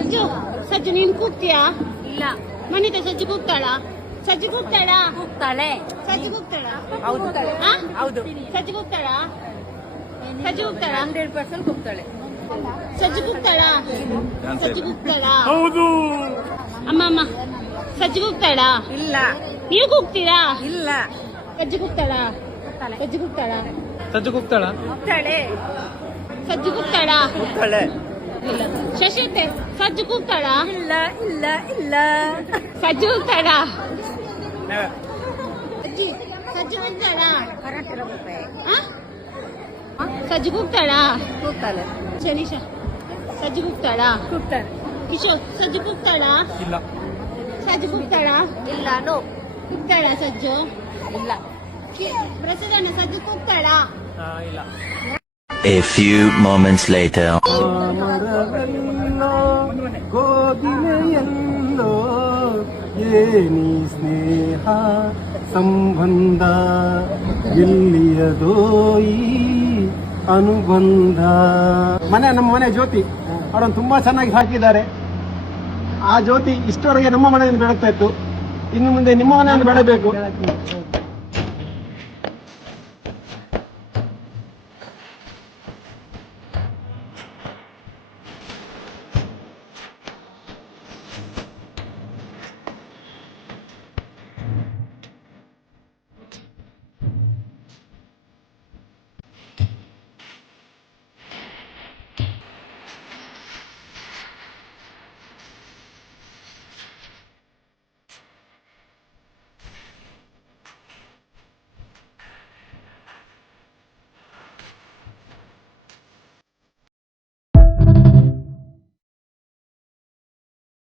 ಸಜ್ಜು ಸಜ್ಜು ನೀನ್ ಕೂಗ್ತೀಯಾ? ಇಲ್ಲ. ಮನಿತ ಸಜ್ಜು ಕೂಗ್ತಾಳ? ಸಜ್ಜು ಕೂಗ್ತಾಳ? ಕೂಗ್ತಾಳೆ. ಸಜ್ಜು ಕೂಗ್ತಾಳ? ಹೌದು. ಆ? ಹೌದು. ಸಜ್ಜು ಕೂಗ್ತಾಳ? ಸಜ್ಜು ಕೂಗ್ತಾಳ? 100% ಕೂಗ್ತಾಳೆ. ಸಜ್ಜು ಕೂಗ್ತಾಳ? ಸಜ್ಜು ಕೂಗ್ತಾಳ? ಹೌದು. ಅಮ್ಮ ಸಜ್ಜು ಕೂಗ್ತಾಳ? ಇಲ್ಲ. ನೀವು ಕೂಗ್ತೀರಾ? ಇಲ್ಲ. ಸಜ್ಜು ಕೂಗ್ತಾಳ? ಸಜ್ಜು ಕೂಗ್ತಾಳ? ಸಜ್ಜು ಕೂಗ್ತಾಳ? ಕೂಗ್ತಾಳೆ. ಸಜ್ಜು ಕೂಗ್ತಾಳ? ಕೂಗ್ತಾಳೆ. ಶಶಿತೆ ಸಜ್ಜು ಕೂಗ್ತಾಳ? ಇಲ್ಲ ಇಲ್ಲ ಇಲ್ಲ. ಸಜ್ಜು ಕೂಗ್ತಾಳ? ಅಜ್ಜಿ ಸಜ್ಜು ಕೂಗ್ತಾಳ? ಆ? ಸಜ್ಜು ಕೂಗ್ತಾಳ? ಕೂಗ್ತಾಳೆ. ಶನಿಷಾ ಸಜ್ಜು ಕೂಗ್ತಾಳ? ಕೂಗ್ತಾಳೆ. ಕಿಶೋರ್ ಸಜ್ಜು ಕೂಗ್ತಾಳ? ಇಲ್ಲ. ಸಜ್ಜು ಕೂಗ್ತಾಳ? ಇಲ್ಲ. ನೋ. ಕೂಗ್ತಾಳ ಸಜ್ಜು? ಇಲ್ಲ. ಪ್ರಸನ್ನ ಸಜ್ಜು ಕೂಗ್ತಾಳ? ಇಲ್ಲ. A few moments later. ಮರವೆಲ್ಲೋ ಕೋಗಿಲೆಯಲ್ಲೋ ಏನಿ ಸ್ನೇಹ ಸಂಬಂಧ ಎಲ್ಲಿಯದೋ ಈ ಅನುಬಂಧ. ನಮ್ಮ ಮನೆ ಜ್ಯೋತಿ ಅವರನ್ನು ತುಂಬಾ ಚೆನ್ನಾಗಿ ಹಾಕಿದ್ದಾರೆ. ಆ ಜ್ಯೋತಿ ಇಷ್ಟವರೆಗೆ ನಮ್ಮ ಮನೆಯನ್ನು ಬೆಳಗ್ತಾ ಇತ್ತು. ಇನ್ನು ಮುಂದೆ ನಿಮ್ಮ ಮನೆಯನ್ನು ಬೆಳಬೇಕು.